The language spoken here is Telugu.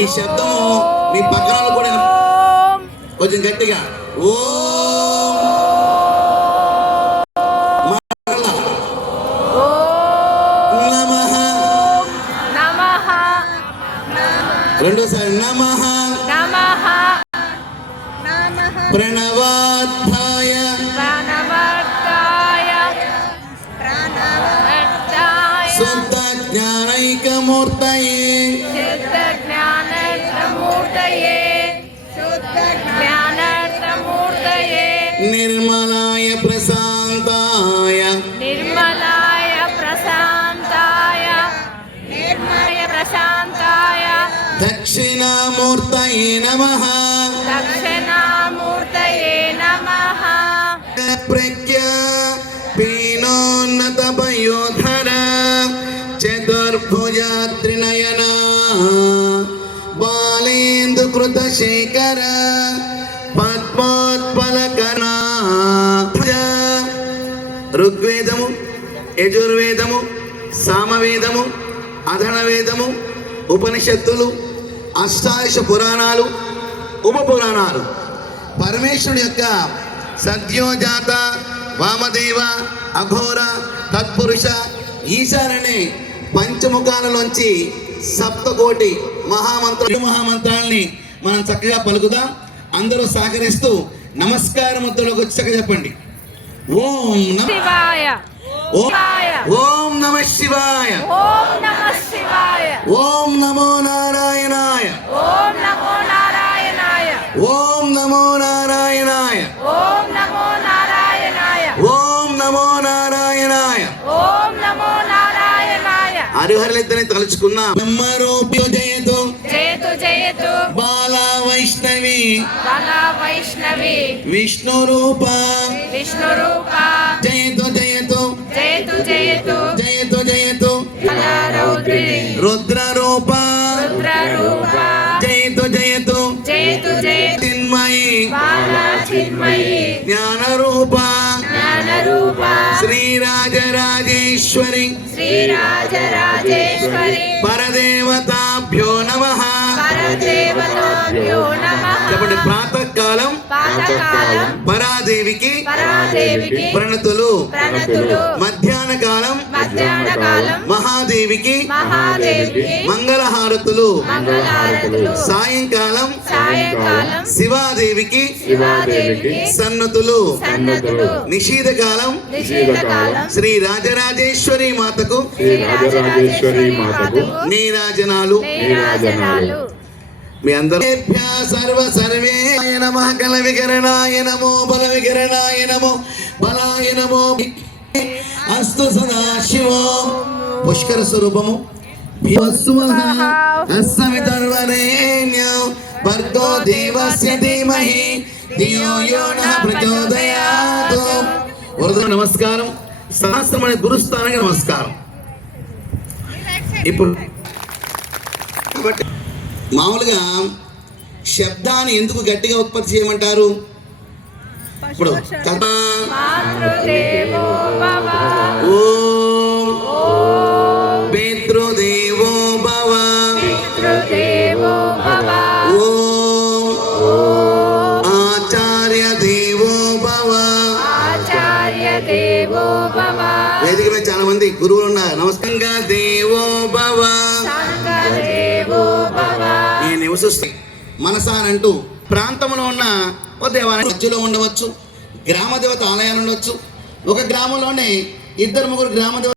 ఈ శబ్దము మీ పక్కన కూడా కొంచెం గట్టిగా రెండోసారి నమః ప్రణవార్థాయ శుద్ధ జ్ఞానైకమూర్తయే నిర్మలాయ ప్రశాంతాయ దక్షిణామూర్తయే నమః ప్రజ్ఞా పీనోన్నత పయోధర చతుర్భుజ త్రినయన బాలేందు కృత శేఖర పద్మోత్పలకర. ఋగ్వేదము, యజుర్వేదము, సామవేదము, అధర్వవేదము, ఉపనిషత్తులు, అష్టాదశ పురాణాలు, ఉపపురాణాలు పరమేశ్వరుడు యొక్క సద్యోజాత, వామదేవ, అఘోర, తత్పురుష, ఈశాన్యనే పంచముఖాలలోంచి సప్తకోటి మహామంత్రాలని మనం చక్కగా పలుకుదాం. అందరూ సహకరిస్తూ నమస్కార ముద్రలోకి వచ్చి చక్కగా చెప్పండి. ఓం నమః శివాయ, ఓం నమః శివాయ, ఓం నమో నారాయణాయ, ఓం నమో నారాయణాయ, ఓం నమో నారాయణాయ, ఓం నమో నారాయణాయ. హరిహరులిద్దరిని తలుచుకున్నాం. బ్రహ్మరూప్యో జయతు బాలా వైష్ణవి విష్ణు రూప జయతు జయతు రుద్ర రూప జయతు చిన్మయి జ్ఞాన రూప శ్రీరాజరాజేశ్వరి పరదేవతాభ్యో నమః. చెప్పండి. ప్రాతకాలం పరాదేవికి ప్రణతులు, మధ్యాహ్న కాలం మహాదేవికి మంగళహారతులు, సాయంకాలం శివాదేవికి సన్నతులు, నిషీధకాలం శ్రీ రాజరాజేశ్వరి మాతకు నీరాజనాలు. మీ అందరూ సర్వే నమః. కల వికరణాయ నమో, బల వికరణాయ నమో, బలాయ నమో అస్తు సదాశివో. పుష్కర స్వరూపము భర్గో దేవస్య ధీమహి ధియో యో నః ప్రచోదయాత్. నమస్కారం. సహస్రం అనే గురుస్థానానికి నమస్కారం. ఇప్పుడు మామూలుగా శబ్దాన్ని ఎందుకు గట్టిగా ఉత్పత్తి చేయమంటారు? ఇప్పుడు ఓం పితృదేవో భవ, ఓం ఆచార్య దేవో భవ. వేదిక మీద చాలా మంది గురువులు ఉన్నారు. నమస్కారంగా దేవో భవ. నేను నివసిస్తాను మనసానంటూ ప్రాంతంలో ఉన్న ఓ దేవాలయం మధ్యలో ఉండవచ్చు, గ్రామ దేవత ఆలయాలు ఉండవచ్చు. ఒక గ్రామంలోనే 2-3 గ్రామ దేవత